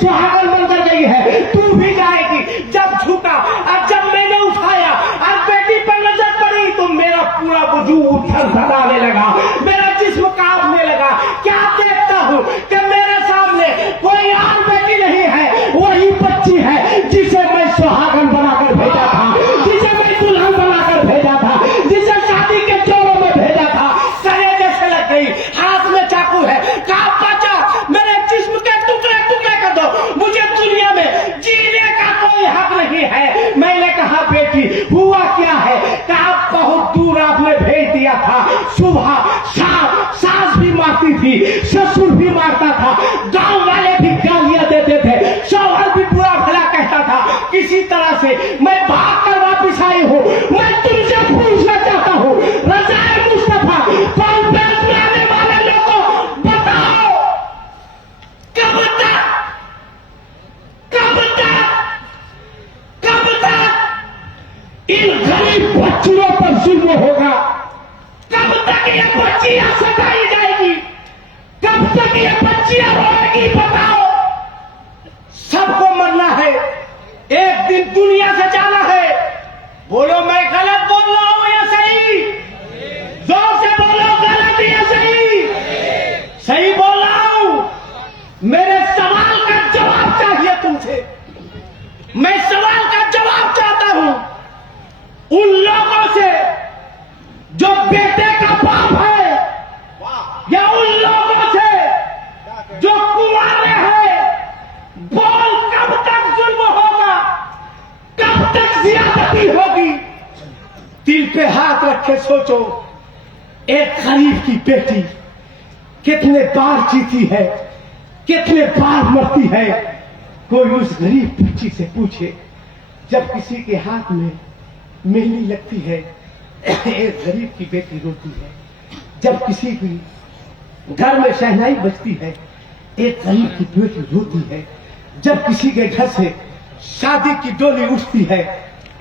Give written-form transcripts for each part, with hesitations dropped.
सुहागन बनकर गई है, तू भी जाएगी। जब झुका और जब मैंने उठाया और बेटी पर नजर पड़ी तो मेरा पूरा वजूद धड़धड़ाने लगा, मेरा जिस्म कांपने लगा। क्या देखता हूँ कि मेरे सामने कोई और बेटी नहीं है, वही बच्ची है जिसे मैं सुहागन बनाकर भेजा था, जिसे मैं दुल्हन बनाकर भेजा था, जिसे शादी के जोड़ों में भेजा था। कलेजे से लग गई, हाथ में चाकू है। कहा बचा, मेरे जिस्म के टुकड़े टुकड़े कर दो, मुझे दुनिया में जीने का कोई हक नहीं है। मैंने कहा बेटी हुआ क्या है? कहा बहुत दूर आपने भेज दिया था, सुबह शाम सास भी मारती थी, ससुर भी मारता था, गांव वाले भी गालियां देते थे, शौहर भी बुरा भला कहता था। किसी तरह से मैं भाग कर वापिस आई हूँ। मैं तुमसे पूछना चाहता हूँ, रज़ाए मुस्तफा कौन बेचने वाले लोगों बताओ, कब तक इन गरीब बच्चियों पर जुल्म होगा? कब तक ये बच्चियां सताई जाएगी? कब तक ये बच्चियां रोएगी? बताओ। सबको मरना है, एक दिन दुनिया से जाना है। बोलो मैं गलत बोल रहा हूं या सही? जोर से बोलो, गलत या सही? सही बोल रहा हूं। मेरे सवाल का जवाब चाहिए तुमसे। मैं सवाल का जवाब चाहता हूं उन लोगों से जो बेटे का बाप है, या उन लोगों से जो कुंवारे हैं। बोल, कब तक जुल्म होगा? कब तक ज्यादती होगी? दिल पे हाथ रख के सोचो, एक गरीब की बेटी कितने बार जीती है, कितने बार मरती है। कोई उस गरीब बच्ची से पूछे, जब किसी के हाथ में मेहंदी लगती है एक गरीब की बेटी रोती है, जब किसी की घर में शहनाई बजती है एक गरीब की बेटी रोती है, जब किसी के घर से शादी की डोली उठती है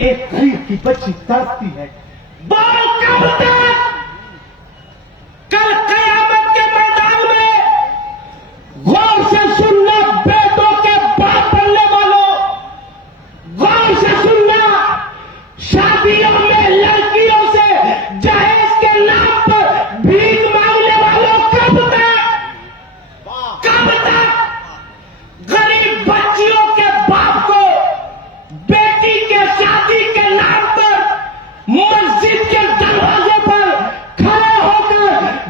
एक गरीब की बच्ची तड़पती है। बोल, कब तक? कल कयामत के मैदान में गौर से सुनना, बेटों के बाप बनने वालों, गौर से सुनना। शादियों में लड़कियों से दहेज के नाम पर भीख मांगने वालों, कब तक गरीब बच्चियों के बाप को बेटी के शादी के नाम पर मस्जिद के दरवाजे पर खड़े होकर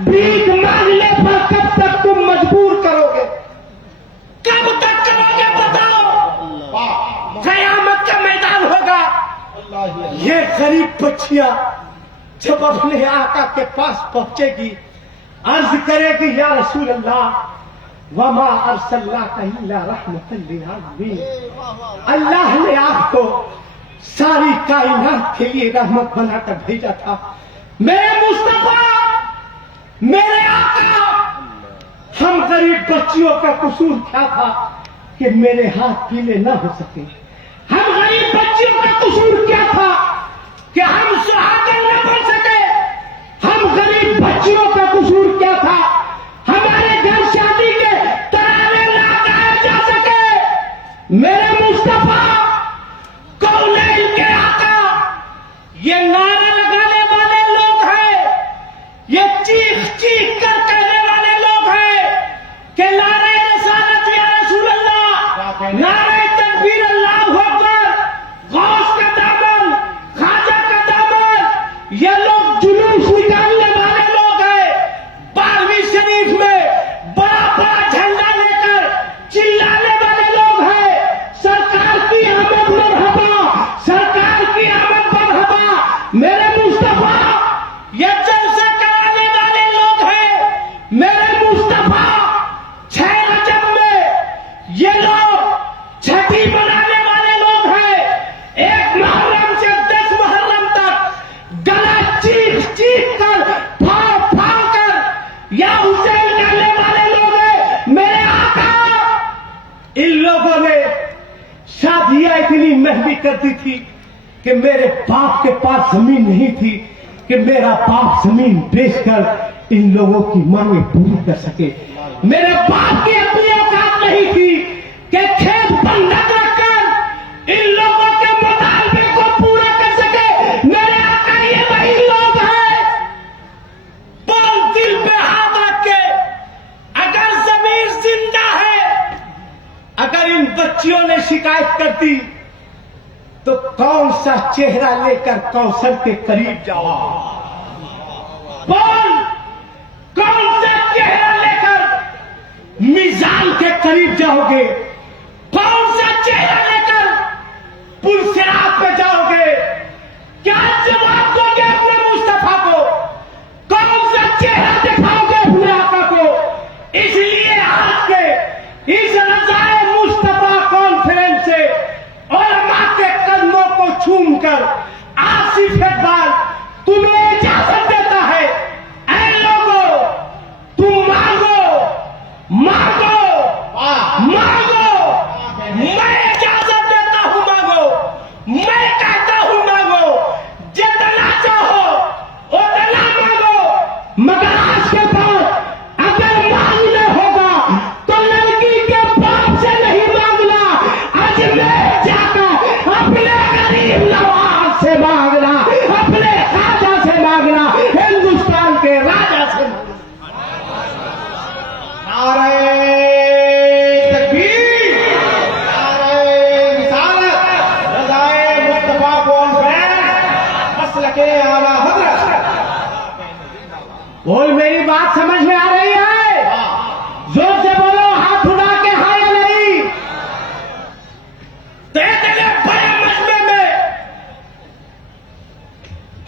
भीख मांगने पर कब तक तुम मजबूर करोगे? कब तक करोगे? बताओ। कयामत का मैदान होगा। ये गरीब बच्चियां जब अपने आका के पास पहुंचेगी, अर्ज करेगी, या रसूल अल्लाह, वमा अरसलनाका इल्ला रहमतल लिल आलमीन। अल्लाह ने आपको सारी कायनात के लिए रहमत बनाकर भेजा था। मेरे मुस्तफा, मेरे आका, हम गरीब बच्चियों का कसूर क्या था कि मेरे हाथ पीले न हो सके? हम गरीब बच्चियों का कसूर क्या था कि हम सुहागन न बन सके? हम गरीब बच्चियों का कसूर क्या था हमारे घर शादी के तराने ना गाए जा सके? मेरे मुस्तफा, कौनैन के आका, ये नारा लगाने वाले लोग हैं, ये चीख चीख कर कहने वाले लोग हैं कि नारे रिसालत या रसूल अल्लाह, नारे तकबीर अल्लाहु अकबर, गौस का दामन, खाजा का दामन। ये लोग जुलूस निकालने वाले लोग हैं। 12वीं शरीफ में बड़ा बड़ा झंडा लेकर चिल्लाने वाले लोग हैं, सरकार की आमद मरहबा, सरकार की आमद मरहबा। मेरे मुस्तफा, ये जलसा कराने वाले लोग हैं। मेरे मुस्तफा, 6 रजब में ये लोग छठी मनाने वाले लोग हैं। 1 मुहर्रम से 10 मुहर्रम तक गला चीख चीख कर, फाड़ फाड़ कर या हुसैन करने वाले लोग हैं। मेरे आका, इन लोगों ने शादियां इतनी महंगी कर दी थी कि मेरे बाप के पास जमीन नहीं थी कि मेरा बाप जमीन बेचकर इन लोगों की मांगे पूरी कर सके। मेरे बाप की अपनी औकात नहीं थी कि बच्चियों ने शिकायत कर दी तो कौन सा चेहरा लेकर कौशल के करीब जाओ? कौन सा चेहरा लेकर मिजान के करीब जाओगे? कौन सा चेहरा लेकर पुलसिरात पे जाओगे? क्या जवाब दोगे अपने मुस्तफा को? कौन सा चेहरा दिखाओगे अपने आका को? इसलिए आज के इस रज़ाए मुस्तफा कॉन्फ्रेंस से उलमा के कदमों को छूमकर आसिफ इकबाल तुम्हें इजाजत देता है, ऐ लोगों तुम मांगो मांगो मांगो, मैं इजाजत देता हूं मांगो, मैं कहता हूं मांगो, जितना चाहो उतना मांगो, मगर आज के बाद अगर मांगना होगा तो लड़की के बाप से नहीं मांगना, अजमेर जाकर अपने गरीब नवाज से मांगना, अपने राजा से मांगना, हिंदुस्तान के राजा से मांगना। नारे तकबीर, नारे रिसालत, रज़ाए मुस्तफा कॉन्फ्रेंस, मसलके आला हज़रत। बोल, मेरी बात समझ में आ रही है? जोर से बोलो, हाथ उठा के हाँ या नहीं? तो इतने बड़े मजमे में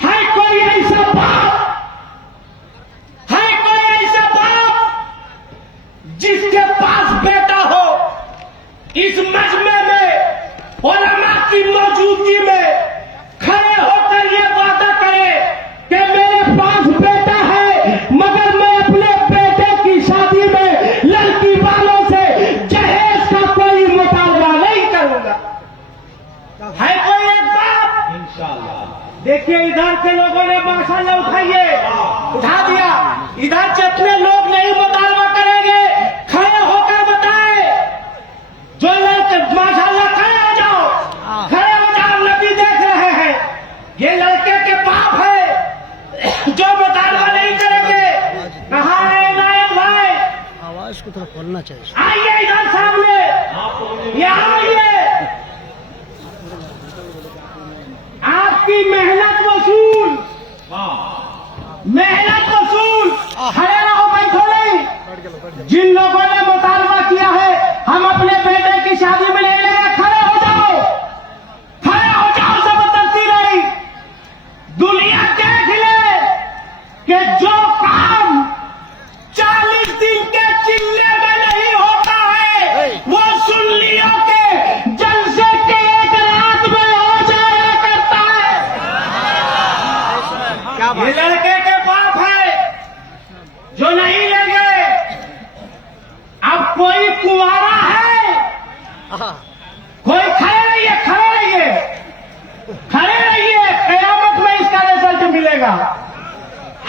है कोई ऐसा बाप, है कोई ऐसा बाप जिसके पास बेटा हो, इस मजमे में उलमा की मौजूदगी में खड़े होकर ये वादा करे कि मेरे पास बेटा है मगर मैं अपने बेटे की शादी में लड़की वालों से जहेज का कोई मुतालबा नहीं करूंगा। है कोई एक बाप? इंशाअल्लाह। देखिए इधर के लोगों ने माशाअल्लाह उठाइए, उठा दिया। इधर जितने लोग नहीं मुतालबा करेंगे खड़े होकर बताए, जो लड़के माशाअल्लाह खड़े हो जाओ, खड़े हो जाओ, नबी देख रहे हैं। ये लड़के के बाप है जो मुतालबा नहीं करेंगे। कहाँ है नायब भाई? आवाज को थोड़ा खोलना चाहिए। आइए इधर सामने, यहाँ आइए। आपकी मेहनत वसूल, मेहनत वसूल। खड़े रहो, बैठो नहीं। जिन लोगों ने मुतालबा किया है हम अपने बेटे की शादी में ले लेंगे, खड़े हो जाओ, खड़े हो जाओ, जबरदस्ती नहीं। दुनिया देख ले कि जो काम 40 दिन के चिल्ले में नहीं होता है वो सुन्नियों के जलसे के एक रात में हो जाया करता है। ये लड़के के बाप है जो नहीं लेंगे। अब कोई कुंवारा है, कोई खड़े रहिए, खड़े रहिए, खड़े रहिए, कयामत में इसका रिजल्ट मिलेगा।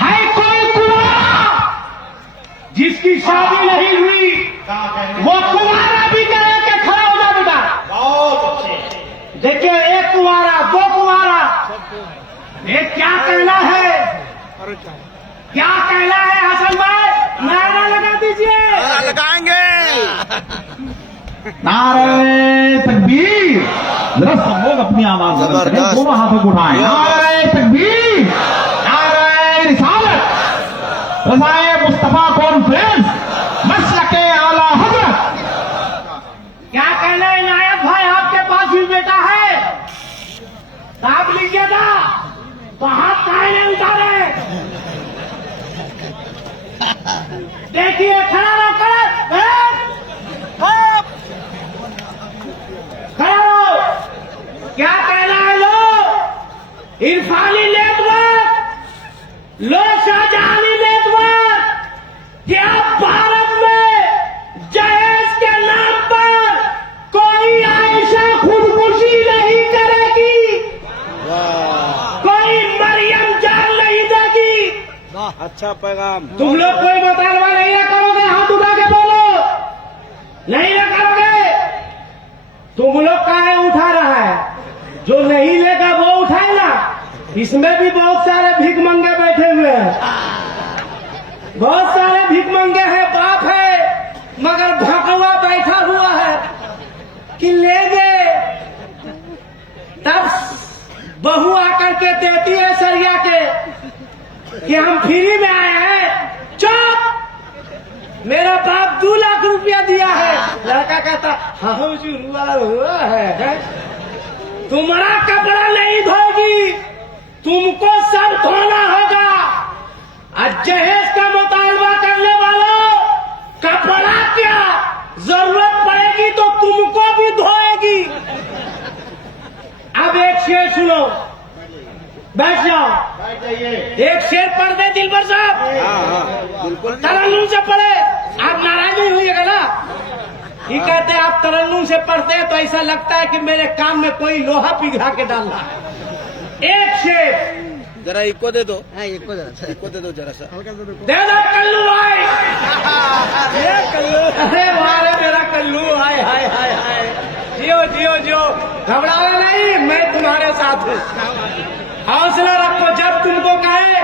है कोई कुंवारा जिसकी शादी नहीं हुई, वो कुंवारा भी कहे कि खड़ा हो जा बेटा। बहुत अच्छे। देखिए, एक कुंवारा, दो कुंवारा, एक क्या कहना है, क्या कहना है हसन भाई? नारा लगा दीजिए। लगाएंगे। नारे तकबीर, जरा सब लोग अपनी आवाज बुलंद करें, दोनों हाथों को उठाएं। नारे तकबीर, नारे रिसालत, रज़ाए मुस्तफा कॉन्फ्रेंस, मसलके आला हज़रत। क्या कहना है नायब भाई? आपके पास भी बेटा है, दाब लीजिए ना, बाहर काहे नहीं उतारे? देखिए, खड़ा रहो, खड़ा रहो। क्या कहना है लोग? इरफानी नेटवर्क, लो शाहजहानी नेटवर्क, क्या भारत में जहेज के नाम पर कोई आयशा खुदकुशी नहीं करेगी, कोई मरियम जान नहीं देगी। अच्छा पैगाम। तुम लोग कोई मुतालबा नहीं करोगे? हाथ उठा के बोलो, नहीं करोगे? तुम लोग काहे उठा रहा है? जो नहीं लेगा वो उठाए ना। इसमें भी बहुत सारे भिखमंगे बैठे हुए हैं, बहुत सारे भिखमंगे हैं, बाप है मगर भगवा बैठा हुआ है। कि ले दे, तब बहू आकर के देती है सरिया के कि हम फ्री में आए हैं। चुप, मेरा बाप 2 लाख रुपया दिया है। लड़का कहता हाँ शुरुआत हुआ है, तुम्हारा कपड़ा नहीं धोगी, तुमको सब धोना होगा। आज जहेज का मुतालबा करने वालों, कपड़ा क्या, जरूरत पड़ेगी तो तुमको भी धोएगी। अब एक शेर सुनो, बैठ जाओ, एक शेर पढ़ दे दिलबर साहब। हाँ बिल्कुल। तरन्नुम से पढ़े, आप नाराज नहीं हुईगा ना। ये कहते हैं आप तरन्नुम से पढ़ते हैं तो ऐसा लगता है कि मेरे काम में कोई लोहा पिघला के डाल रहा है। एक शेर जरा इको दे दो। हाँ इको दे दो जरा सा। दे दो कल्लू भाई। अरे मारे मेरा कल्लू, हाय हाय हाय हाय, जियो जियो जियो, घबराना नहीं, मैं तुम्हारे साथ हूँ। हौसला रखो, जब तुमको कहे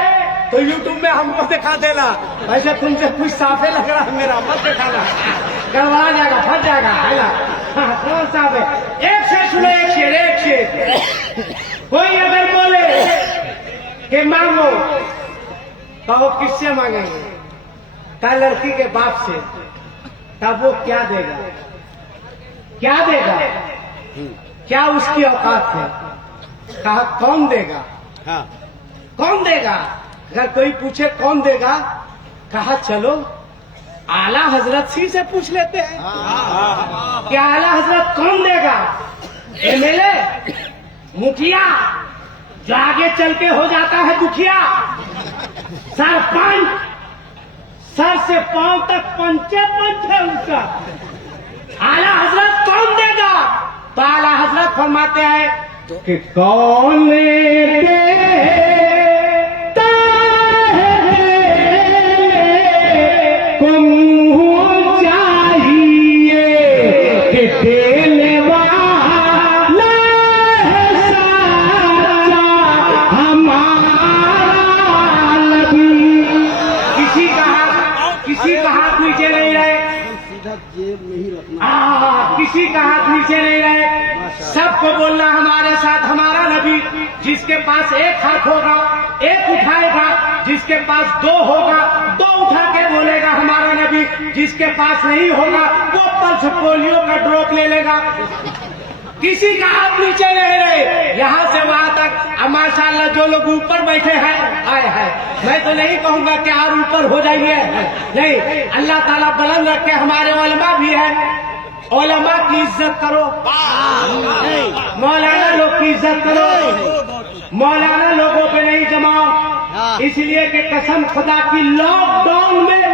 तो यूट्यूब में हमको दिखा देना। वैसे तुमसे कुछ साफे लग रहा है मेरा, मत दिखाना, गड़बड़ा जाएगा, फंस जाएगा। हाँ, कौन साफ है? एक शेर सुनो, एक शेर, एक शेर। कोई अगर बोले कि मांगो, कहो किससे मांगेंगे? कहा लड़की के बाप से। तब वो क्या देगा? क्या देगा? क्या उसकी औकात है? कहा कौन देगा? हाँ कौन देगा? अगर कोई पूछे कौन देगा, कहा चलो आला हजरत सी से पूछ लेते हैं। क्या आला हजरत कौन देगा? एमएलए, मुखिया, जो आगे चल के हो जाता है दुखिया, सरपंच, सर से पांव तक पंचे पंच है उसका। आला हजरत कौन देगा? तो आला हजरत फरमाते हैं कि कौन किसी का हाथ नीचे नहीं रहे, सबको बोलना हमारे साथ हमारा नबी। जिसके पास एक हाथ होगा एक उठाएगा, जिसके पास 2 होगा 2 उठा के बोलेगा हमारा नबी, जिसके पास नहीं होगा वो पल्स पोलियो का ड्रॉप ले लेगा। किसी का हाथ नीचे नहीं रहे, यहाँ से वहां तक। अब माशाल्लाह जो लोग ऊपर बैठे हैं, आए हैं, मैं तो नहीं कहूंगा कि आप ऊपर हो जाइए, नहीं, अल्लाह ताला बुलंद रखे। हमारे उलमा भी है, उलमा की इज्जत करो, मौलाना लोग की इज्जत करो, मौलाना लोगों पे नहीं जमाओ। इसलिए कि कसम खुदा की लॉकडाउन में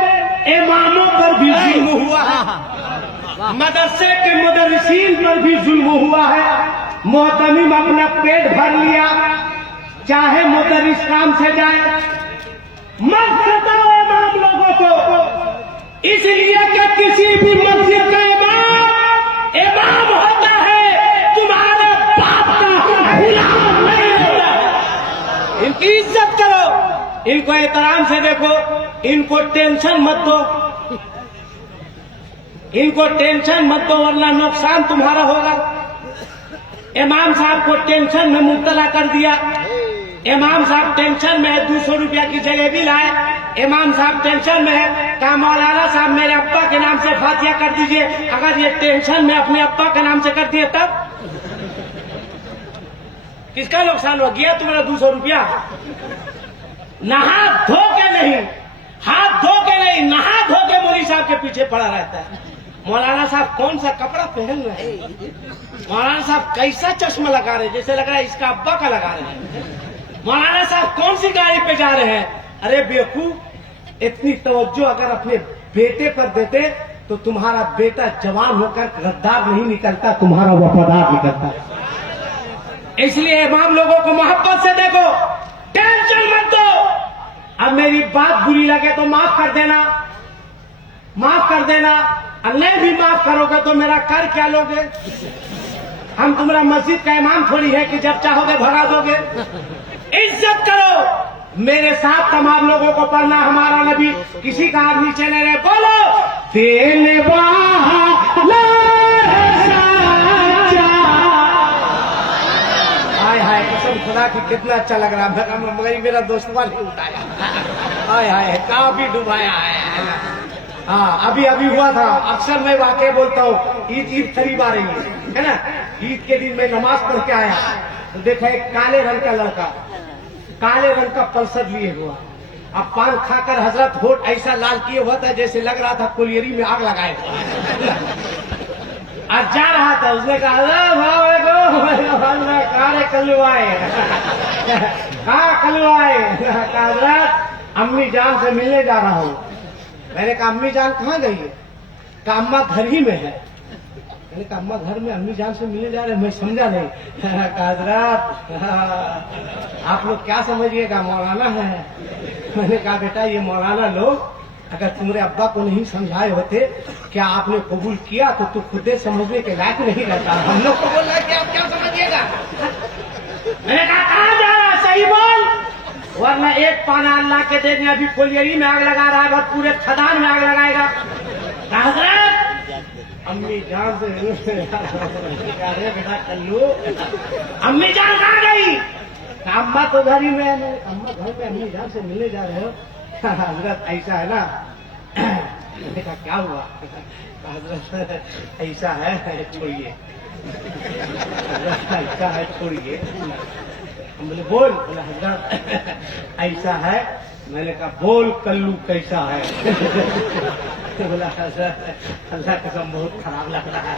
इमामों पर भी जुल्म हुआ है, मदरसे के मुदर्रिसीन पर भी जुल्म हुआ है। मोहतमिम अपना पेट भर लिया, चाहे मुदर्रिस काम से जाए, मत सताओ इमाम लोगों को। इसलिए कि किसी भी मस्जिद का इमाम होता है, तुम्हारे बाप का गुलाम नहीं होता। इनकी इज्जत करो, इनको एहतराम से देखो, इनको टेंशन मत दो, इनको टेंशन मत दो, वरना नुकसान तुम्हारा होगा। इमाम साहब को टेंशन में मुब्तला कर दिया, इमाम साहब टेंशन में है, 200 रुपया की जलेबी लाए, इमाम साहब टेंशन में है, कहा मौलाना साहब मेरे अब्बा के नाम से फातिहा कर दीजिए। अगर ये टेंशन में अपने अब्बा के नाम से कर दिए तब किसका नुकसान हो गया? तुम्हारा 200 रुपया। नहा धो के नहीं, हाथ धो के नहीं, नहा धो के मौलवी साहब के पीछे पड़ा रहता है। मौलाना साहब कौन सा कपड़ा पहन रहे हैं, मौलाना साहब कैसा चश्मा लगा रहे हैं, जैसे लग रहा है इसका अब्बा का लगा रहे हैं। मौलाना साहब कौन सी गाड़ी पे जा रहे हैं? अरे बेवकूफ, इतनी तवज्जो अगर अपने बेटे पर देते तो तुम्हारा बेटा जवान होकर गद्दार नहीं निकलता, तुम्हारा वफादार निकलता। इसलिए इमाम लोगों को मोहब्बत से देखो, टेंशन मत दो। अब मेरी बात बुरी लगे तो माफ कर देना, माफ कर देना, और नहीं भी माफ करोगे तो मेरा कर क्या लोगे? हम तुम्हारा मस्जिद का इमाम थोड़ी है कि जब चाहोगे भगा दोगे। इज्जत करो, मेरे साथ तमाम लोगों को पढ़ना हमारा नबी, किसी का हाथ नीचे नहीं रहे। बोलो तेरे वाला कहा कि कितना अच्छा लग रहा है, मगर मेरा दोस्त वाले उठाया, हाय हाय काफी डुबाया है। हाँ अभी अभी हुआ था, अक्सर मैं वाकई बोलता हूँ, ईद करीब आ रही है ना। ईद के दिन मैं नमाज पढ़ के आया तो देखा एक काले रंग का लड़का काले रंग का पल्सर लिए हुआ, अब पान खाकर हजरत होठ ऐसा लाल किए हुआ था जैसे लग रहा था कुलियरी में आग लगाए हुआ। आज जा रहा था, उसने कहा कलुआए कहा कलुआए, हजरत अम्मी जान से मिलने जा रहा हूँ। मैंने कहा अम्मी जान कहाँ गई है? कहा अम्मा घर ही में है। मैंने कहा अम्मा घर में अम्मी जान से मिलने जा रहे हैं, मैं समझा नहीं। कहा हजरत आप लोग क्या समझिएगा, मौलाना है। मैंने कहा बेटा ये मौलाना लोग अगर तुम्हारे अब्बा को नहीं समझाए होते क्या आपने कबूल किया तो तू खुदे समझने के लायक नहीं रहता, हम लोग को बोल रहा है कि आप क्या समझिएगा। मैंने कहा कहाँ जा रहा, सही बोल, वरना एक पाना अल्लाह के देने अभी कोलियरी में आग लगा रहा है, बस पूरे खदान में आग लगाएगा। हजरत अम्मी जान से अरे बेटा कल्लू अम्मी जान कहाँ गई? अम्मा तो घर ही में है। अम्मा घर में अम्मी जान से मिलने जा रहे हो? हजरत ऐसा है ना। मैंने कहा क्या हुआ? हजरत ऐसा है छोड़िए, ऐसा है छोड़िए। हम बोले बोल, बोले हजरत ऐसा है। मैंने कहा बोल कल्लू कैसा है? बोला हजरत अल्लाह कसम बहुत खराब लग रहा है।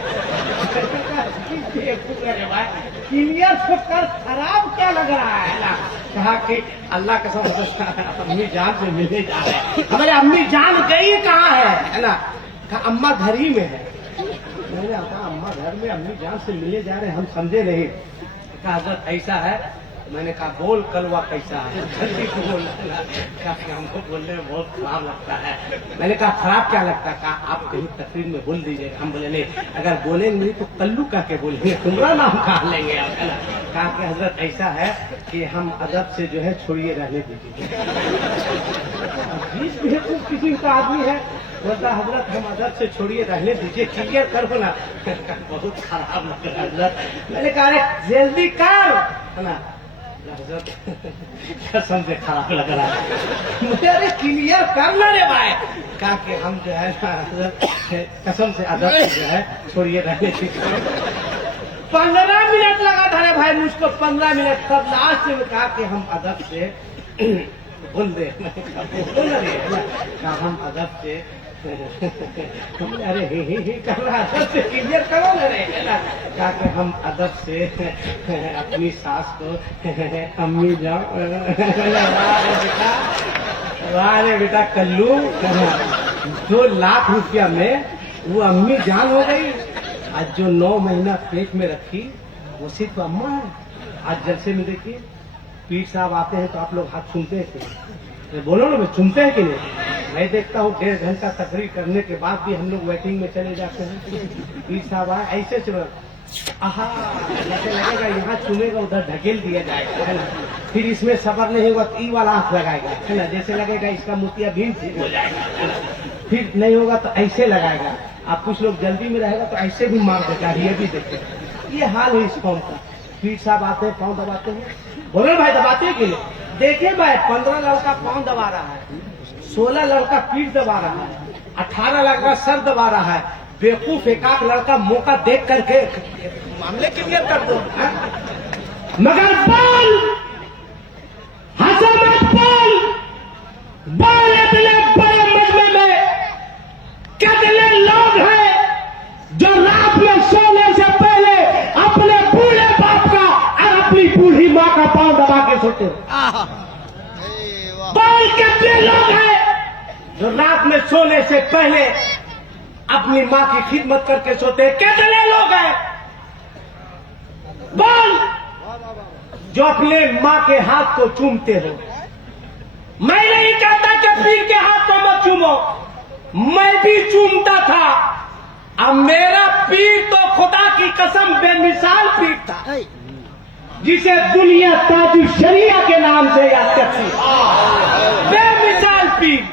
क्लियर कर खराब क्या लग रहा है ना? कहा कि अल्लाह कसम अम्मी जान से मिलने जा रहे हैं। हमारे अम्मी जान गई कहाँ है ना? कहा अम्मा घर ही में है। मैंने कहा अम्मा घर में अम्मी जान से मिलने जा रहे हैं, हम समझे नहीं। कहा हजरत ऐसा है। मैंने कहा बोल कलवा कैसा है? हमको बोलने में बहुत खराब लगता है। मैंने कहा खराब क्या लगता है? कहा आप कहीं तकरीर में बोल दीजिएगा। हम बोले नहीं, अगर बोलेंगे नहीं तो कल्लू कह के बोलेंगे, तुम्हारा नाम कहा लेंगे आप। कहा कि हजरत ऐसा है कि हम अदब से जो है छोड़िए रहने दीजिए। किसी का आदमी है बोलता हजरत हम अदब से छोड़िए रहने दीजिए, क्लियर करो ना। बहुत खराब लग रहा है हजरत। मैंने कहा जल्दी कर है ना। कसम से खराब लग रहा है मुझे, अरे क्लियर करना रे भाई। कहा कि हम जो है ना कसम से अदब जो है छोड़िए रहने दीजिए। 15 मिनट लगा था रे भाई मुझको, 15 मिनट। तब लास्ट में कहा कि हम अदब से बोल दे। बोल रही है कहा हम अदब से अरे ही कर रहा अदब से क्लियर करो ना रे। कहा कि हम अदब से अपनी सास को अम्मी जाओ। वाह रे बेटा कल्लू, 2 लाख रुपया में वो अम्मी जान हो गई। आज जो 9 महीना पेट में रखी वो सिर्फ अम्मा है। आज जलसे में देखिए पीर साहब आते हैं तो आप लोग हाथ चूमते हैं कि बोलो ना, चूमते हैं कि नहीं? मैं देखता हूँ 1.5 घंटा तकरीर करने के बाद भी हम लोग वेटिंग में चले जाते हैं। पीर साहब आए ऐसे से आहा जैसे लगेगा यहाँ चूमेगा उधर ढकेल दिया जाएगा है ना। फिर इसमें सबर नहीं होगा तो ई वाला आंख लगाएगा है ना, जैसे लगेगा इसका मोतिया भीम ठीक हो जाएगा। फिर नहीं होगा तो ऐसे लगाएगा। आप कुछ लोग जल्दी में रहेगा तो ऐसे भी मार देगा। ये भी देखते, ये हाल है इस कौम का। पीर साहब आते हैं, पाँव दबाते हैं। बोलो भाई दबाते हैं कि नहीं? देखिए भाई 15 लड़का पाँव दबा रहा है, 16 लड़का पीठ दबा रहा है, 18 लड़का सर दबा रहा है। बेवकूफ एक लड़का मौका देख करके मामले क्लियर कर दो। मगर बोल हसमत बोल इतने बड़े मजमे में कितने लोग हैं जो रात में सोने से पहले अपने बूढ़े बाप का और अपनी बूढ़ी माँ का पांव दबा के सोते। बोल कितने लोग हैं जो रात में सोने से पहले अपनी माँ की खिदमत करके सोते हैं? कितने लोग हैं बोल जो अपने माँ के हाथ को चूमते हो? मैं नहीं कहता कि पीर के हाथ को मत चूमो, मैं भी चूमता था। अब मेरा पीर तो खुदा की कसम बेमिसाल पीर था, जिसे दुनिया ताजुल शरिया के नाम से याद करती। बेमिसाल पीर,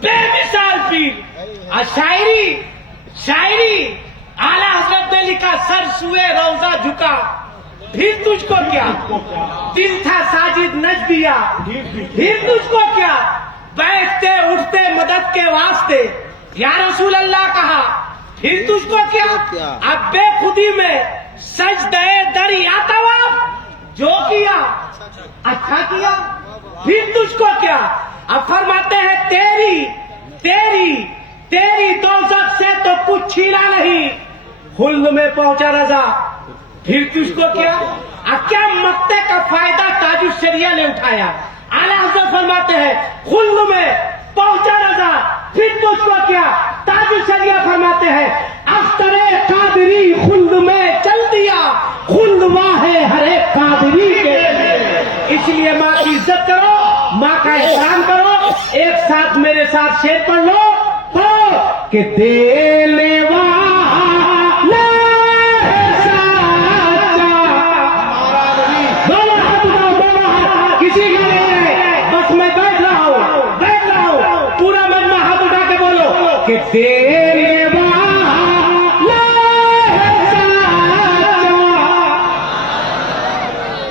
बेमिसाल पीर। शायरी आला हजरत ने लिखा, सर सुए रोजा झुका, फिर तुझको क्या, दिन था साजिद नच दिया, फिर तुझको क्या, बैठते उठते मदद के वास्ते या रसूल अल्लाह कहा, फिर तुझको क्या, अब बेखुदी में सजदे दर या तवाफ जो किया अच्छा किया, फिर तुझको क्या। अब फरमाते हैं तेरी तेरी तेरी दोज़ख से तो कुछ छीना नहीं, खुल्द में पहुंचा रजा, फिर तुझको क्या। अब क्या मक्ते का फायदा ताजुल शरिया ने उठाया। आला हज़रत फरमाते हैं खुल्द में पहुंचा रजा, फिर तुझको क्या। ताजुल शरिया फरमाते हैं अख्तरे कादरी खुल्द में चल दिया, खुल्द वाहे हर एक कादरी के। इसलिए माँ की इज्जत करो, माँ का एहतराम करो। एक साथ मेरे साथ शेर पढ़ लो, पढ़ो कि देने वाला साचा। दोनों हाथ उठाओ, दोनों हाथ, किसी का नहीं है, बस मैं बैठ रहा हूँ, पूरा मजमा हाथ उठा के बोलो कि देने वाला साचा।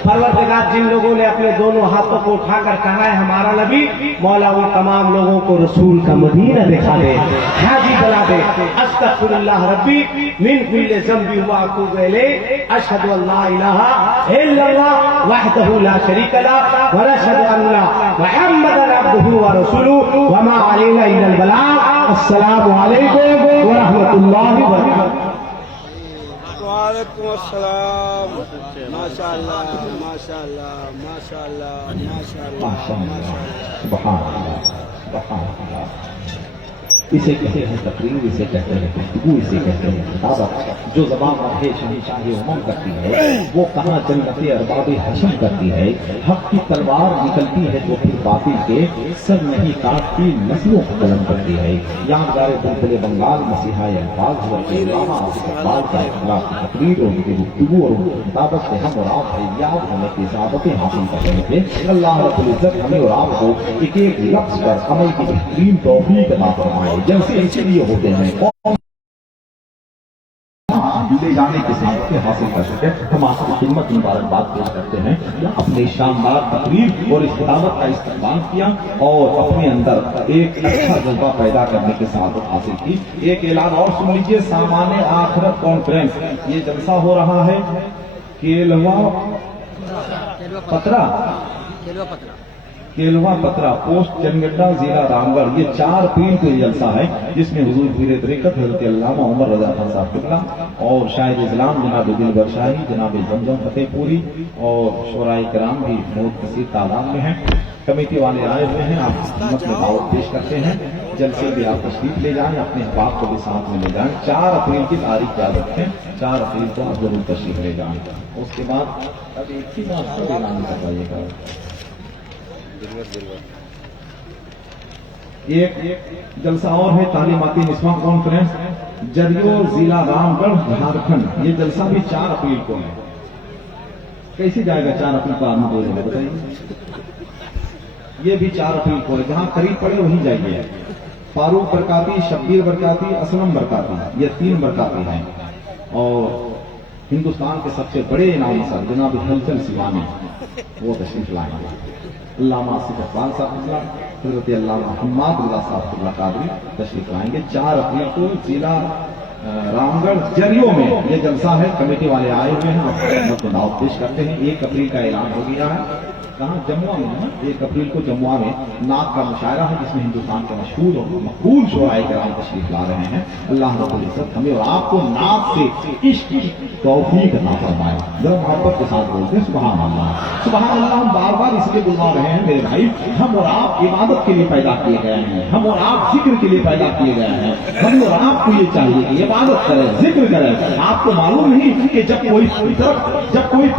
परवरदिगार जिन लोगों ने अपने दोनों हाथों को उठाकर कहा है हमारा नबी, मौला उन तमाम लोगों को रसूल का मदीना दिखा दे, हाजी बना दे। अस्तगफिरुल्लाह रब्बी मिन कुल्ली ज़ंबि व अतूबु इलैहि, अशहदु अल्ला इलाहा इल्लल्लाह वहदहु ला शरीका लहु व अशहदु अन्ना मुहम्मदन अब्दुहु व रसूलुहु व मा अलैना इल्लल बलाग। अस्सलामु अलैकुम व रहमतुल्लाहि व बरकातुहू। वालेकुम अस्सलाम। माशाअल्लाह माशाअल्लाह माशाअल्लाह माशाअल्लाह। सुभान अल्लाह, सुभान अल्लाह। इसे कहते हैं तकरीर, इसे कहते हैं गुफ्तगू, इसे कहते हैं खिताबत। जो ज़बान मर्दे शहंशाह उमम करती है वो कहाँ जन्नते अरबाब हशम करती है। हक की तलवार निकलती है तो फिर बातिल के सर नहीं काटती, नस्लों को बुलंद करती है। यादगार बुलबुल बंगाल मसीहा अल्फाज इकबाल का इखलाक की तकरीर और उनकी गुफ्तगू और उनकी खिताबत से हम और आप याद होने की सआदतें हासिल कर रहे थे। अल्लाह रब्बुल इज्जत हमें और आपको एक एक लफ्ज़ पर अमल की बेहतरीन तौफीक अता फरमाए। जैसे इसीलिए होते हैं ले जाने की सामर्थ्य हासिल कर सके। हम आपकी खिदमत मुबारकबाद पेश करते हैं। अपने शानदार तकरीर और इस खिताबत का इस्तेमाल किया और अपने अंदर एक अच्छा जज्बा पैदा करने की सआदत हासिल की। एक ऐलान और सुन लीजिए, सामान्य आखिरत कॉन्फ्रेंस ये जलसा हो रहा है केलवा पतरा पोस्ट चंगड्डा जिला रामगढ़। ये 4 अप्रैल को जलसा है जिसमें हुजूर पीर तरीक़त हज़रत अल्लामा उमर रज़ा खान साहब किबला और शाहिद इस्लाम जनाब दिलबर शाही, जनाब जमजम फतेहपुरी और शोराए किराम भी बहुत कसीर तादाद में हैं। कमेटी वाले आए हुए हैं, आप खिदमत में दावत पेश करते हैं। जलसे भी आप तशरीफ ले जाएं, अपने अहबाब को भी साथ में ले जाएं। 4 अप्रैल की तारीख याद रखें, 4 अप्रैल को आप जरूर तशरीफ ले जाएं। उसके बाद अब एक ही बात को ऐलान करवाइएगा। एक जलसा और है तालीमाती निस्वा कॉन्फ्रेंस जरियो जिला रामगढ़ झारखंड। ये जलसा भी 4 अप्रैल को है। कैसे जाएगा 4 अप्रैल को आदमी बोल बताइए। ये भी 4 अप्रैल को है, जहां करीब पड़े वहीं जाइए। फारूक बरकाती, शब्बीर बरकाती, असलम बरकाती, ये 3 बरकाती हैं। और हिंदुस्तान के सबसे बड़े इनाम सर जनाब हलचल सिवानी वो तशरीफ लाएंगे। अल्लामा आसिफ अकबाल साहब, हज़रत अल्लामा मोहम्मद साहब कादरी तशरीफ लाएंगे। 4 अप्रैल को जिला रामगढ़ जरियो में ये जलसा है। कमेटी वाले आए हुए हैं, आपको दावत पेश करते हैं। 1 अप्रैल का ऐलान हो गया है। कहाँ? जमुआ में है। 1 अप्रैल को जमुआ में नात का मुशायरा है जिसमें हिंदुस्तान के मशहूर और मकबूल शोराए किराम तशरीफ ला रहे हैं। अल्लाह रब्बुल इज्जत हमें और आपको नात से इश्क की तौफीक अता फरमाए। जरा मोहब्बत के साथ बोलते हैं सुभान अल्लाह, सुभान अल्लाह। हम बार बार इसलिए बुलवा रहे हैं मेरे भाई, हम और आप इबादत के लिए पैदा किए गए हैं, हम और आप जिक्र के लिए पैदा किए गए हैं। हम और आपको ये चाहिए कि इबादत करें, जिक्र करें। आपको मालूम नहीं कि जब कोई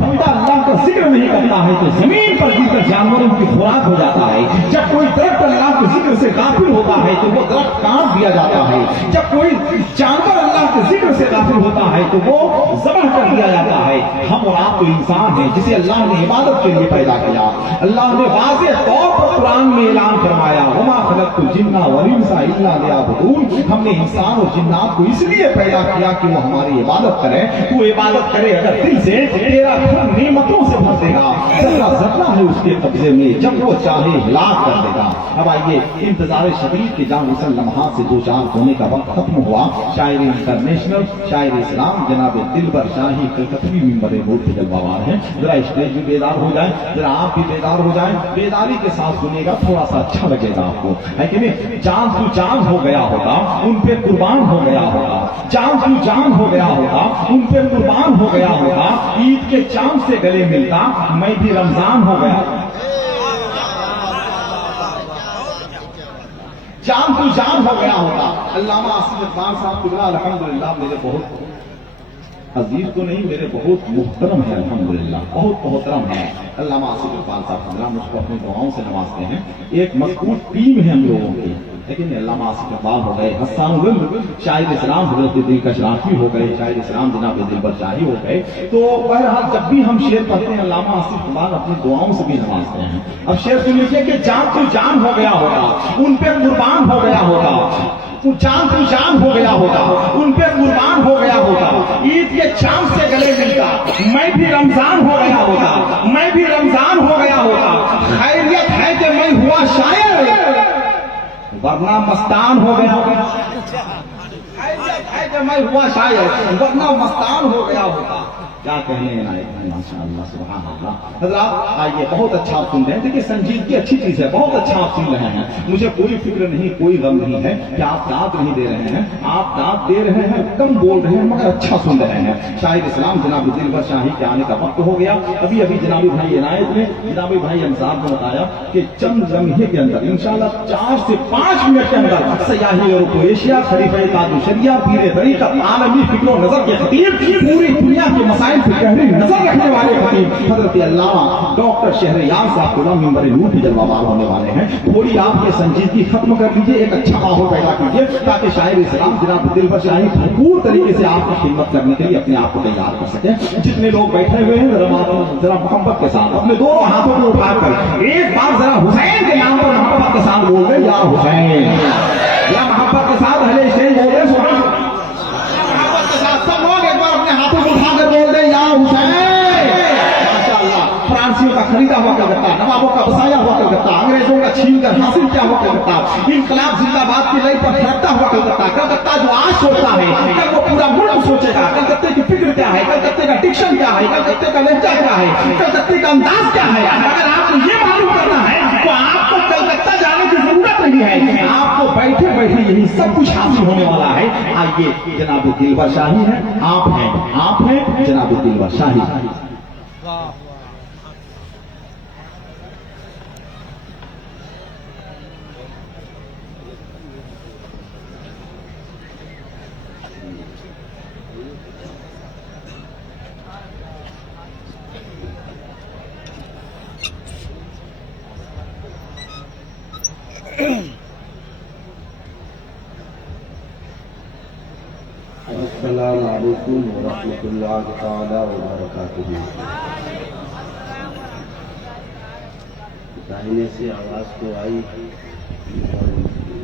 बंदा अल्लाह का जिक्र नहीं करता है तो जमीन पर जानवरों की खुराक हो जाता है। जब कोई दरख्त अल्लाह के जिक्र से गाफिल होता है तो वो दरख्त काट दिया जाता है। जब कोई जानवर अल्लाह के जिक्र से गाफिल होता है तो वो ज़ब्ह कर दिया जाता है। हम और आप तो इंसान हैं जिसे अल्लाह ने इबादत के लिए पैदा किया। अल्लाह ने वाज़ेह तौर पर कुरान में ऐलान फरमाया, वमा खलक़तुल जिन्ना वल इंसा इल्ला लियअबुदून। हमने इंसान और जिन्नात को इसलिए पैदा किया कि वो हमारी इबादत करे। तू इबादत करे अगर दिल से, तेरा घर नेमतों से भर देगा। जर्रा जर्रा है उसके कब्जे में, जब वो चाहे हिलाक कर देगा। अब आइए, इंतजार शदीद के जान लम्हात से दो चार होने का वक्त खत्म हुआ। शायर इंटरनेशनल, शायर इस्लाम जनाब दिलबर शाही कलकत्ती मिंबर नूर के जलवावार हैं। जरा स्टेज भी बेदार हो जाए, जरा आप भी बेदार हो जाए। बेदारी के साथ सुनेगा, थोड़ा सा अच्छा लगेगा आपको, है कि नहीं। चांद तू चांद हो गया होगा, उन पे कुर्बान हो गया होगा। चांद तू चांद हो गया होगा, उन पे कुर्बान हो गया होगा। ईद के चांद से गले मिलता, मैं भी रमजान हो गया। चांद तू चांद हो गया होगा। अल्लामा आसिफ इकबाल साहब कुबरा अल्हम्दुलिल्लाह मेरे बहुत अजीज तो नहीं, मेरे बहुत मुहतरम है, अल्हम्दुलिल्लाह बहुत मोहतरम है। अल्लामा आसिफ इकबाल साहब हमरा मुझको अपनी दुआओं से नवाजते हैं। एक मजबूत टीम है हम लोगों की, लेकिन अल्लामा आसिफ इकबाल हो गए, हस्सान शाहिद इस्लाम हजरत दिल कशराफी हो गए, शाहिद इस्लाम जनाब दिलबर शाही हो गए। तो बहरहाल जब भी हम शेर पढ़ते हैं अल्लामा आसिफ इकबाल अपनी दुआओं से भी नवाजते हैं। अब शेर सुन लीजिए कि जान तू जान हो गया होगा, उन पे कुर्बान हो गया होगा। चांद तू चांद हो गया होगा, उन पे कुर्बान हो गया होगा। ईद के चांद से गले मिलता, मैं भी रमजान हो गया होगा, मैं भी रमजान हो गया होगा। खैरियत है कि मैं हुआ शायर, वरना मस्तान हो गया होगा। खैरियत है कि मैं हुआ शायर, वरना मस्तान हो गया होगा। क्या कहने लायक है, माशाअल्लाह सुभान अल्लाह। हज़रात आइए, बहुत अच्छा आप सुन रहे हैं। देखिए संजीदगी अच्छी चीज है, बहुत अच्छा आप सुन रहे हैं। मुझे कोई फिक्र नहीं, कोई गम नहीं है कि आप दांत नहीं दे रहे हैं। आप दांत दे रहे हैं, कम बोल रहे हैं, मगर अच्छा सुन रहे हैं। शाहिद इस्लाम जनाब दिलबर शाही के आने का वक्त हो गया। अभी अभी जनाबी भाई इनायत ने, जनाबी भाई अंसार ने बताया कि चंद लम्हे के अंदर इंशाअल्लाह 4 से 5 मिनट के अंदर सयाही और क्रोएशिया खलीफा कादुशरिया पीरे तरीक़त आलमी फिक्र नजर के खतीब, पूरी दुनिया के मसाइल पर गहरी नजर रखने वाले खतीब हजरत अल्लामा डॉक्टर शहरयार साहब खुदा मिंबर नूर के जलवाबार होने वाले हैं। थोड़ी आपके संजीदगी खत्म कर दीजिए, एक अच्छा माहौल पैदा कीजिए ताकि शायर इस्लाम जनाब दिलबर शाही भरपूर तरीके से आपकी खिदमत करने के लिए अपने आप को तैयार कर सके। जितने लोग बैठे हुए हैं जरा मोहब्बत के साथ अपने दोनों हाथों को उठाकर एक बार जरा हुसैन के नाम पर मोहब्बत के साथ बोल रहे, या हुसैन, या मोहब्बत के साथ हले स्टेज बोल रहे, मोहब्बत के साथ सब लोग एक बार अपने हाथों को उठाकर बोल रहे, या हुसैन। माशाअल्लाह, फ्रांसियों का खरीदा हुआ कलकत्ता, नवाबों का बसाया हुआ कलकत्ता, अंग्रेजों का छीन कर हासिल किया हुआ कलकत्ता, इनकलाब जिंदाबाद की लई पर फरकता हुआ कलकत्ता। कलकत्ता जो आज सोचता है, कल वो पूरा मुल्क सोचेगा। कलकत्ते की फिक्र क्या है, कलकत्ते का डिक्शन क्या है, कलकत्ते का लहजा क्या है, कलकत्ते का अंदाज क्या है। अगर आपको ये मालूम करना है तो आपको कलकत्ता जाने की जरूरत नहीं है, आपको बैठे बैठे यही सब कुछ हासिल होने वाला है। आइए, जनाब दिलबर शाही है, आप हैं जनाब दिलबर शाही। अस्सलाम वालेकुम वरहमतुल्लाहि तआला व बरकातुहू। दाहिने से आवाज़ तो आई और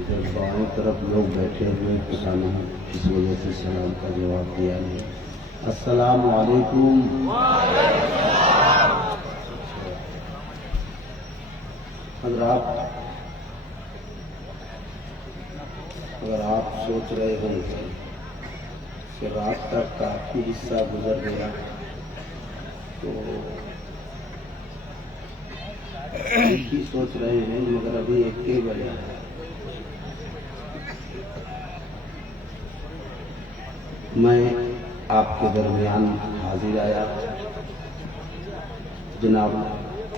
जब बाएं तरफ लोग बैठे हुए पता नहीं किस वजह से सलाम का जवाब दिया नहीं। अस्सलाम वालेकुम। हज़रात, अगर आप सोच रहे होंगे कि रात का काफी हिस्सा गुजर गया तो ही सोच रहे हैं, मगर अभी 1 बजे है। मैं आपके दरमियान हाजिर आया। जनाब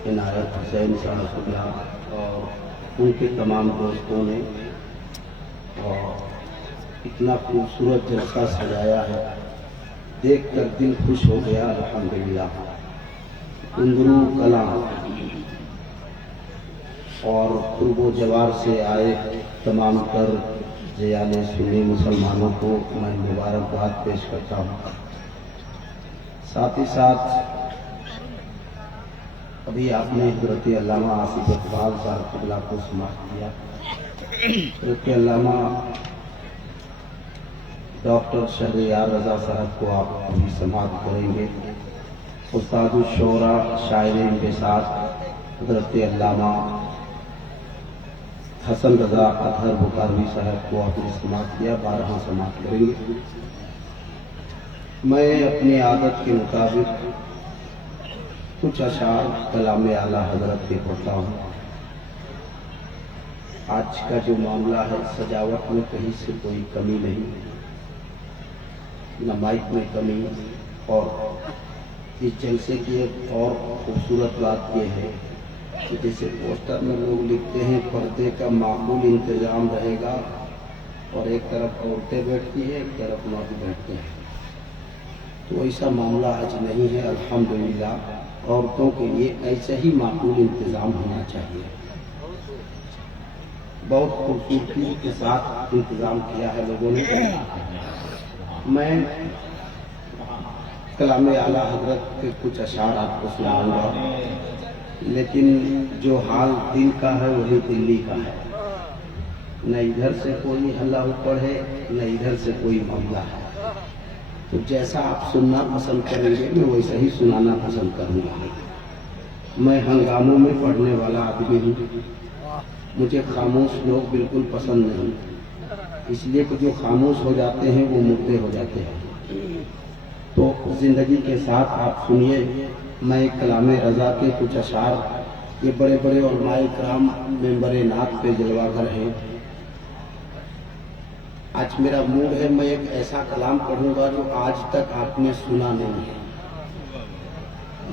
इनायत हुसैन साहब और उनके तमाम दोस्तों ने और इतना खूबसूरत जलसा सजाया है, देखकर दिल खुश हो गया। अल्हम्दुलिल्लाह। इंदरू कलाम और पूर्व जवार से आए तमाम कर जयाले सुन्नी मुसलमानों को मैं मुबारकबाद पेश करता हूँ। साथ ही साथ अभी आपने हज़रत अल्लामा आसिफ इकबाल साहब क़िबला को समाप्त किया। हज़रत अल्लामा डॉक्टर शहरयार रज़ा साहब को आप अभी समाप्त करेंगे। उस्तादुल शोरा शायरीन के साथ हज़रत अल्लामा हसन रज़ा अतहर बुखारी साहब को आपने समाप्त किया, 12 समाप्त करेंगे। मैं अपनी आदत के मुताबिक कुछ अशार कलाम आला हजरत के पढ़ता हूँ। आज का जो मामला है, सजावट में कहीं से कोई कमी नहीं, न माइक में कमी, और इस जलसे की एक और खूबसूरत बात यह है कि जैसे पोस्टर में लोग लिखते हैं पर्दे का मामूल इंतजाम रहेगा और एक तरफ औरतें बैठती हैं, एक तरफ मर्द बैठते हैं, तो ऐसा मामला आज नहीं है। अल्हम्दुलिल्लाह औरतों के लिए ऐसे ही माकूल इंतजाम होना चाहिए। बहुत खूबसूरती के साथ इंतजाम किया है लोगों ने। मैं कलाम आला हजरत के कुछ अशार आपको सुनाऊंगा, लेकिन जो हाल दिल का है वही दिल्ली का है। न इधर से कोई हल्ला ऊपर है, न इधर से कोई मामला है। तो जैसा आप सुनना पसंद करेंगे मैं वैसा ही सुनाना पसंद करूंगा। मैं हंगामों में पढ़ने वाला आदमी हूँ, मुझे खामोश लोग बिल्कुल पसंद नहीं, इसलिए कि जो खामोश हो जाते हैं वो मुद्दे हो जाते हैं। तो जिंदगी के साथ आप सुनिए, मैं कलाम रज़ा के कुछ अशार, ये बड़े बड़े उलमाए कराम मेंबर नात पे जलवागर हैं। आज मेरा मूड है, मैं एक ऐसा कलाम पढ़ूंगा जो आज तक आपने सुना नहीं है,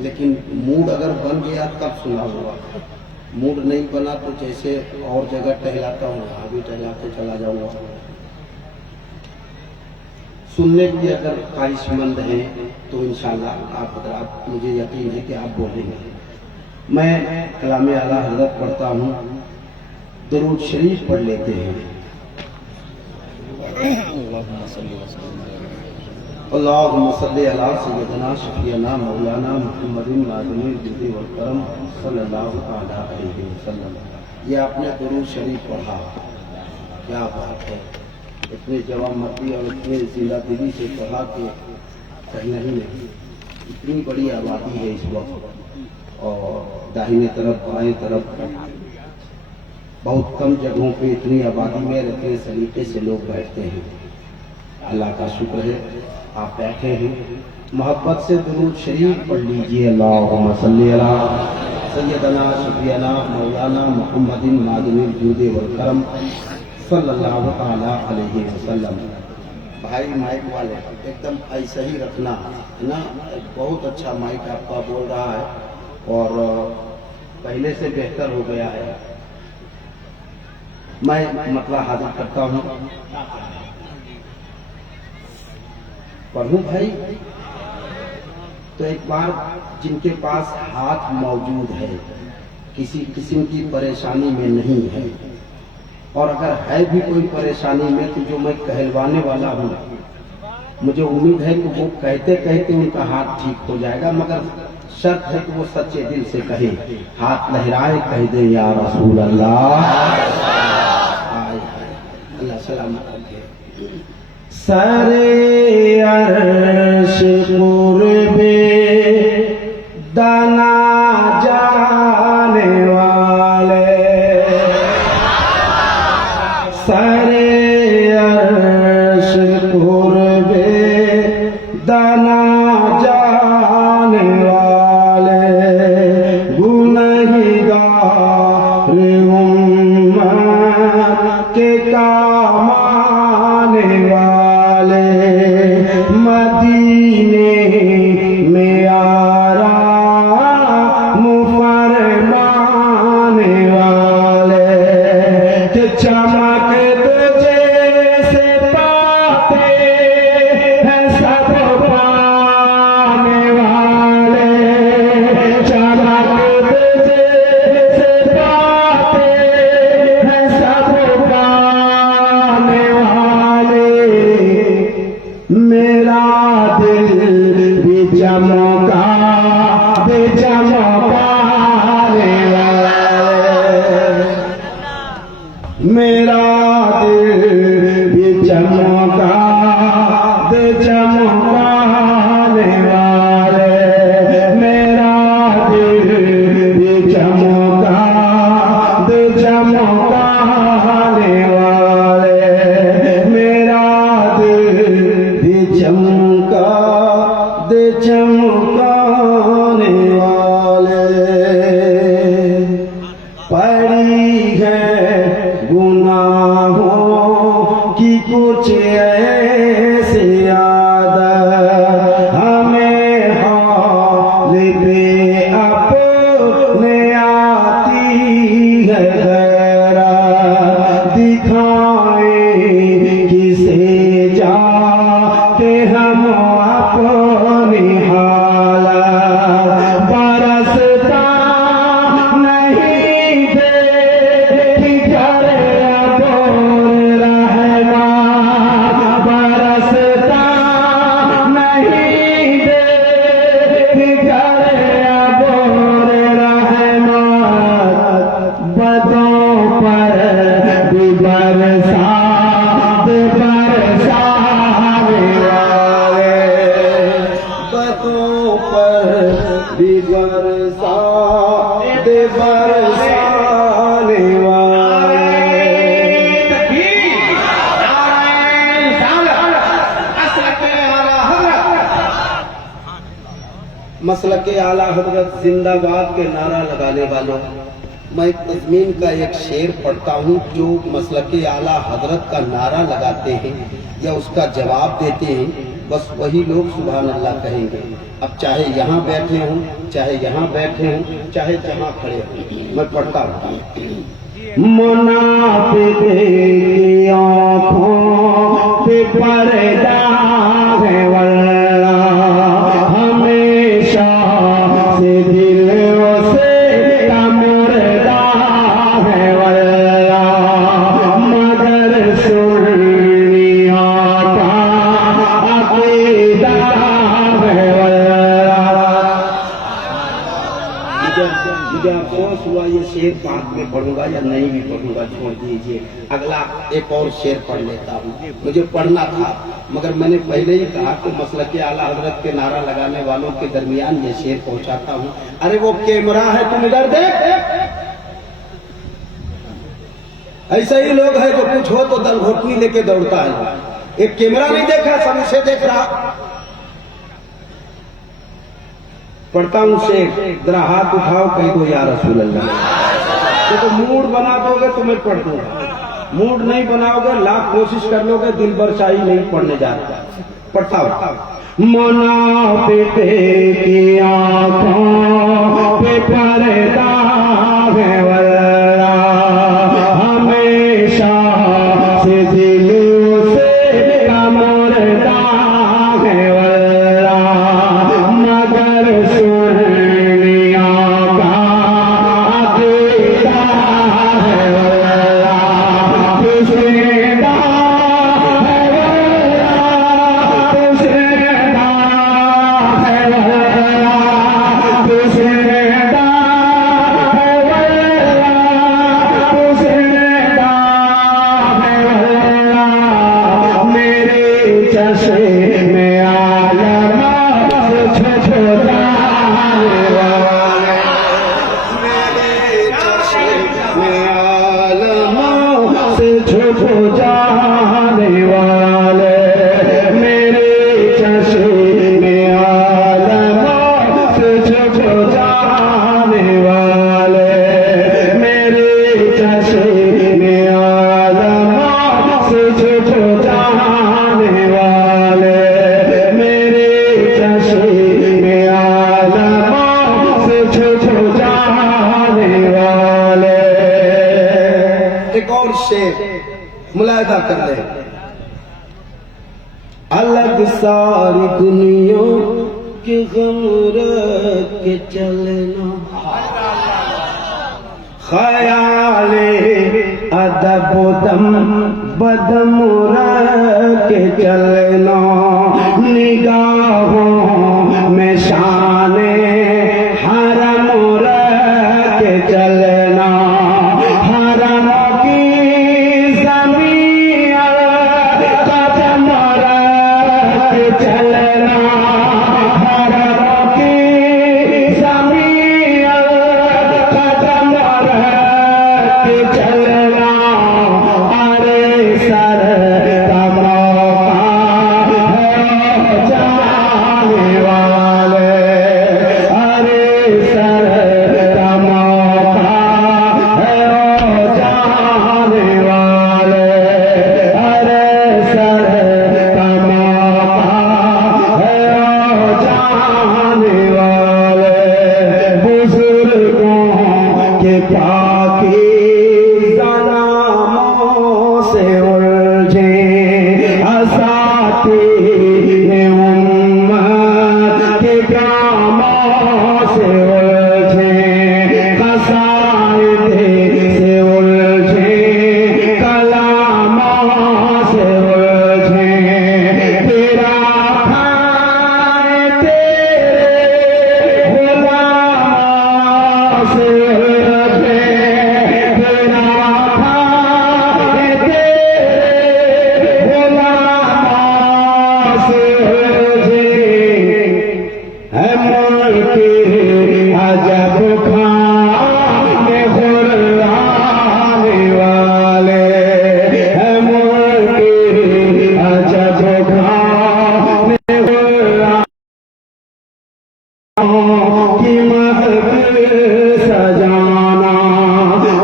लेकिन मूड अगर बन गया तब सुना होगा। मूड नहीं बना तो जैसे और जगह टहलाता हूँ, वहाँ भी टहलाते चला जाऊंगा। सुनने की अगर ख्वाहिशमंद हैं तो इंशाल्लाह आप हज़रात, मुझे यकीन है कि आप बोलेंगे। मैं कलाम आला हज़रत पढ़ता हूँ, दुरूद शरीफ पढ़ लेते हैं। अल्लाहुम्मा सल्ली अला सय्यदना शफीअना मौलाना मुहम्मदिन मादिनिल जुदी वल करम सल्लल्लाहु तआला अलैहि वसल्लम। ये आपने दुरूद शरीफ पढ़ा, क्या बात है! इतने जवामती और इतने जिला दिली से पढ़ा कि कहना ही नहीं। इतनी बड़ी आबादी है इस वक्त, और दाहिने तरफ बाएं तरफ बहुत कम जगहों पे इतनी आबादी में इतने सलीके से लोग बैठते हैं। अल्लाह का शुक्र है आप बैठे हैं। मोहब्बत से दुरूद शरीफ पढ़ लीजिए। अल्लाहुम्मा सल्ली अला सय्यदना शफीअना मौलाना मुहम्मदिन मादिनिल जुदी वल करम सल्लल्लाहु तआला अलैहि वसल्लम। भाई माइक वाले एकदम ऐसा ही रखना है ना, बहुत अच्छा माइक आपका बोल रहा है और पहले से बेहतर हो गया है। मैं मतलब हाजिर करता हूँ, पढ़ूं भाई। तो एक बार जिनके पास हाथ मौजूद है, किसी किस्म की परेशानी में नहीं है, और अगर है भी कोई परेशानी में, तो जो मैं कहलवाने वाला हूँ, मुझे उम्मीद है कि वो कहते कहते उनका हाथ ठीक हो जाएगा, मगर शर्त है कि वो सच्चे दिल से कहे, हाथ लहराए कह दे या रसूल अल्लाह। अल्लाह सलामत रखे। सरे अर्श पूर्वे दाना जाने वाले, सरे अर्श पूर्वे दाना जाने वाले, गुनहगार उम्मत के काम आने वाले, मदीने में आराम फरमाने वाले, चमक जैसे पाते हैं सब पाने वाले, चमका दे चमकाने वाले, मेरा दिल भी चमका दे चमकाने वाले, मेरा दिल भी चमका दे चमकाने वाले, मेरा दिल भी चमका दे चमकाने वाले। पड़ी है गुनाहों की कुछ ऐसी आदत, हमें हाल पे अपने आती है गैरत, दिखाएं किसे जाके हम अपनी हालत, बरसता नहीं देखी करे अबोर रहमा, बरसता नहीं देखी करे अबोर रहमा, बदों पर भी बरसात बरसाने वाले, बदों पर भी बरसात बरसाने वाले। मसलक आला हजरत जिंदाबाद के नारा लगाने वालों, मैं तज़मीन का एक शेर पढ़ता हूँ जो मसलक आला हजरत का नारा लगाते हैं या उसका जवाब देते हैं, बस वही लोग सुभान अल्लाह कहेंगे। अब चाहे यहाँ बैठे हों, चाहे यहाँ बैठे हों, चाहे जहाँ खड़े हों, मैं पढ़ता हूँ। मुनाफिक की आँखों पे पर्दा है वल्लाह, हमेशा से दिलों से मुर्दा है वल्लाह, मगर सुनिया का अकीदा है वल्लाह। मुझे अफसोस हुआ ये शेर बाद में पढ़ूंगा या नहीं भी पढ़ूंगा, छोड़ दीजिए। अगला एक और शेर पढ़ लेता हूँ, मुझे पढ़ना था मगर मैंने पहले ही कहा कि मसलक आला हजरत के नारा लगाने वालों के दरमियान ये शेर पहुंचाता हूँ। अरे वो कैमरा है, तुम इधर देख। ऐसे ही लोग हैं जो कुछ हो तो दल घोटनी लेके दौड़ता है। एक कैमरा नहीं देखा, सब उसे देख रहा। पढ़ता हूँ शेर, जरा हाथ उठाओ कह दो या रसूल अल्लाह। तो मूड बना दोगे तो मैं पढ़ दूंगा, मूड नहीं बनाओगे, लाख कोशिश कर लोगे, दिल बरसाई नहीं पढ़ने जाता। पढ़ता हूँ। मुनाफिक की आँखों पे पर्दा है वल्लाह, हमेशा से दिलों से मुर्दा है वल्लाह, मगर सुनिया का अकीदा है वल्लाह, तुझेदा है वल्लाह, तुझेदा है वल्लाह, तुझेदा है वल्लाह, तुझेदा है वल्लाह, मेरे चश्मे में आलम से छुछुराने वाले, मेरे चश्मे में आलम से छुछुराने वाले, मेरे चश्मे में आलम से छुछुराने वाले, मेरे चश्मे में आलम से छुछुराने वाले, मेरे चश्मे में आलम से छुछुराने वाले। एक और शेर मुलायदा कर ले। अलग सारी दुनिया के गम रख के चलना, ख्याले अदब दम बदम रख के चलना, निगाहों में आने वाले बुजुर्गों के पाकीज़ा नामों से उलझे असातीर उम्मत के कामों से उलझे कसाईदे से उलझे कलामों से उलझे तेरा खाए तेरे गुलामों से उलझे तेरा खाए तेरे गुलामों से उलझे है मुल्क अजब खाने खुर्राने वाले है मुल्क अजब खाने की महफिल सजाना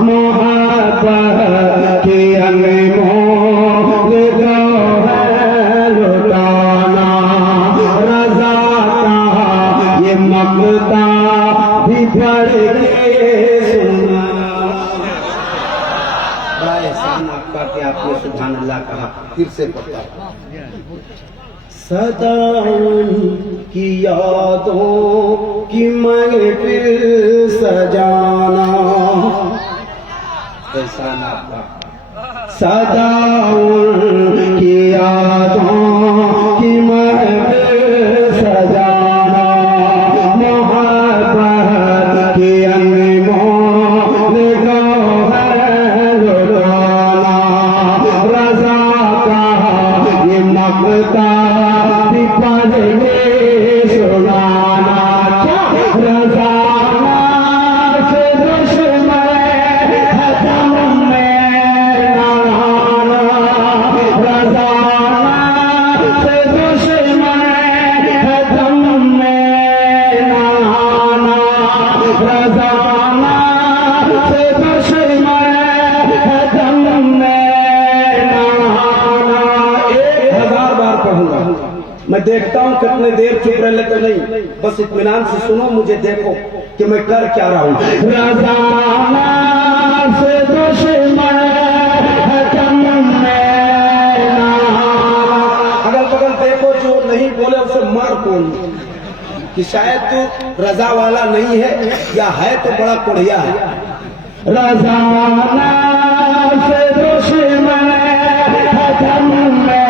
मोहब्बत के अनमोल गौहर लुटाना रज़ा का ये मक़ता भी पढ़ के सुना। बड़ा एहसान आपका कि आपने सुभान अल्लाह कहा, फिर से पढ़ता हूं। सदा उनकी यादों की महफिल सजाना, एहसान आपका। सदा उनकी यादों की महफिल सजाना मोहब्बत के अनमोल गौहर लुटाना रज़ा का ये मक़ता भी पढ़ के सुनाना। रज़ा से दुश्मन है दम में नहाना, रज़ा से दुश्मन है दम में नहाना, रज़ा से दुश्मन है दम में नहाना। 1000 बार कहूंगा, मैं देखता हूँ कितने देर चुप रह लेते नहीं, बस इत्मीनान से सुनो, मुझे देखो कि मैं कर क्या रहा हूँ। रज़ाना से दुश्मन है दम में नहाना। अगल बगल देखो, जो नहीं बोले उसे मार कौन, कि शायद तू रजा वाला नहीं है या है तो बड़ा कोढ़िया है। रज़ाना से दुश्मन है दम में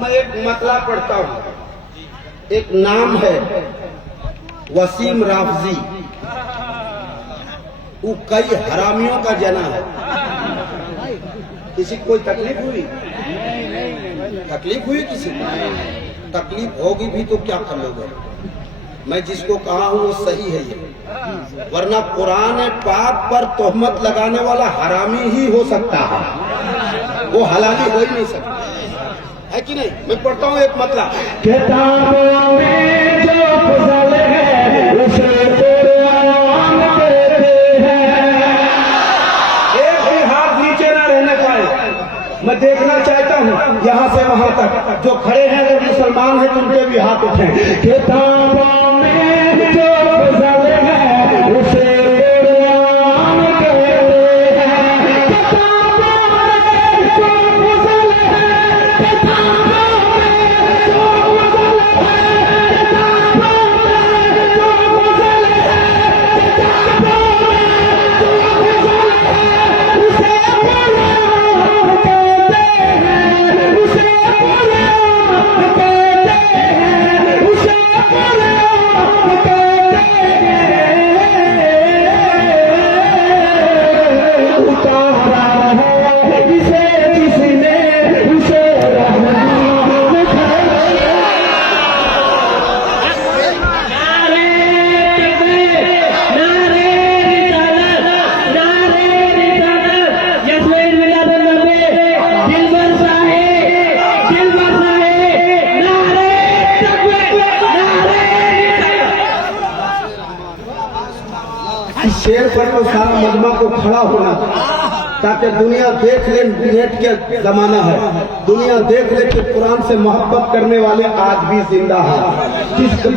मैं एक मतला पढ़ता हूँ। एक नाम है वसीम राफजी, वो कई हरामियों का जना है। किसी को कोई तकलीफ हुई? तकलीफ हुई किसी को? तकलीफ होगी भी तो क्या कर लोगे? मैं जिसको कहा हूँ वो सही है ये, वरना कुरान पाक पर तोहमत लगाने वाला हरामी ही हो सकता है, वो हलाली हो ही नहीं सकता है कि नहीं। मैं पढ़ता हूँ एक मतलब, किताबों में जो फजल है उसे कुरान कहते हैं। एक भी हाथ नीचे ना रहने पाए। मैं देखना चाहता हूँ यहाँ से वहां तक, जो खड़े हैं अगर मुसलमान हैं तो उनके भी हाथ उठे। किताबों में जो फजल है उसे कुरान कहते हैं। किताबों में जो फजल है, किताबों में जो फजल है, किताबों में जो फजल है, किताबों में जो फजल है उसे कुरान कहते हैं, उसे कुरान शेर पर तो सारा मजमा को खड़ा होना ताकि दुनिया देख ले, नेट के जमाना है, दुनिया देख ले कि कुरान से मोहब्बत करने वाले आज भी जिंदा हैं।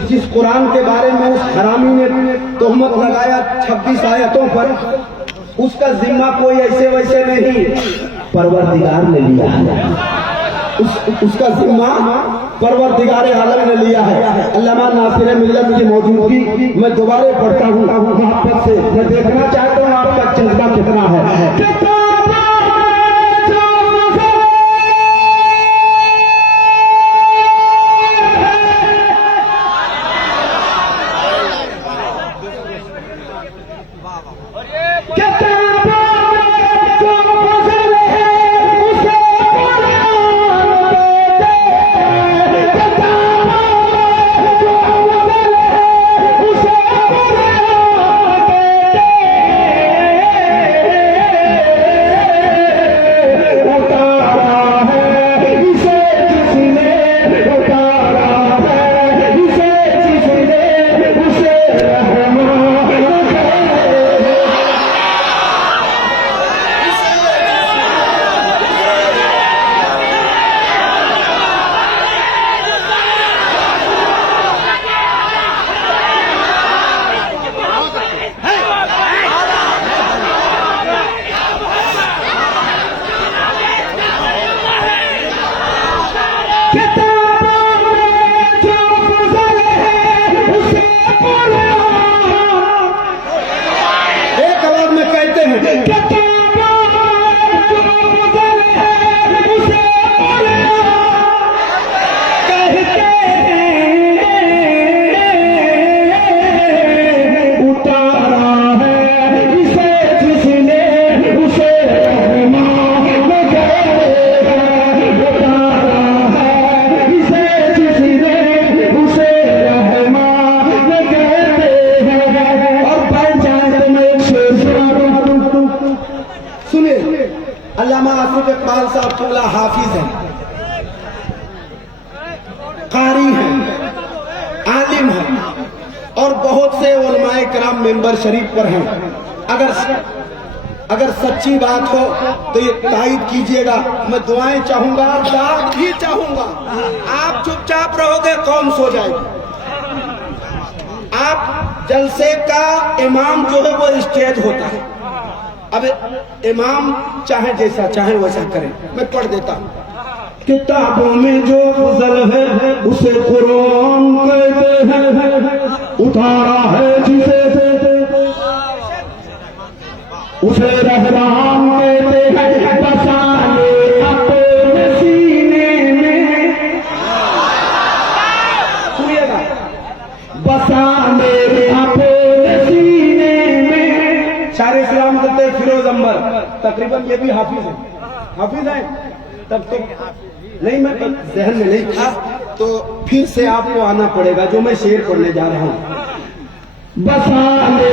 जिस कुरान के बारे में उस हरामी ने तोहमत लगाया 26 आयतों पर, उसका जिम्मा कोई ऐसे वैसे नहीं, परवरदिगार ने लिया है। उसका जिम्मा परवरदिगार आलम ने लिया है। अल्लामा नासिर मिल्लत की मौजूदगी मैं दोबारा पढ़ता हूँ मोहब्बत से, मैं देखना चाहता हूँ आपका जज्बा कितना है। अल्लामा आसिफ इकबाल साहब तुल्ला हाफिज हैं, कारी हैं, आलिम हैं और बहुत से उलमाए किराम मेंबर शरीफ पर हैं। अगर सच्ची बात हो तो ये तायद कीजिएगा। मैं दुआएं चाहूंगा, दाद भी चाहूंगा। आप चुपचाप रहोगे, कौम सो जाएगी। आप जलसे का इमाम जो है वो स्टेज होता है। अब इमाम चाहे जैसा चाहे वैसा करे। मैं पढ़ देता हूँ। किताबों में जो गुजर है उसे कुरान कहते हैं, उतारा है जिसे उसे रहमान कहते हैं, बसाने अपने सीने में, सुनिएगा, बसाने अपने सीने में। शायर इस्लाम करते फिरोज अंबर, तकरीबन ये भी हाफिज है तब तो नहीं, मैं जहन में नहीं था, तो फिर से आपको आना पड़ेगा जो मैं शेर पढ़ने जा रहा हूँ। बसाने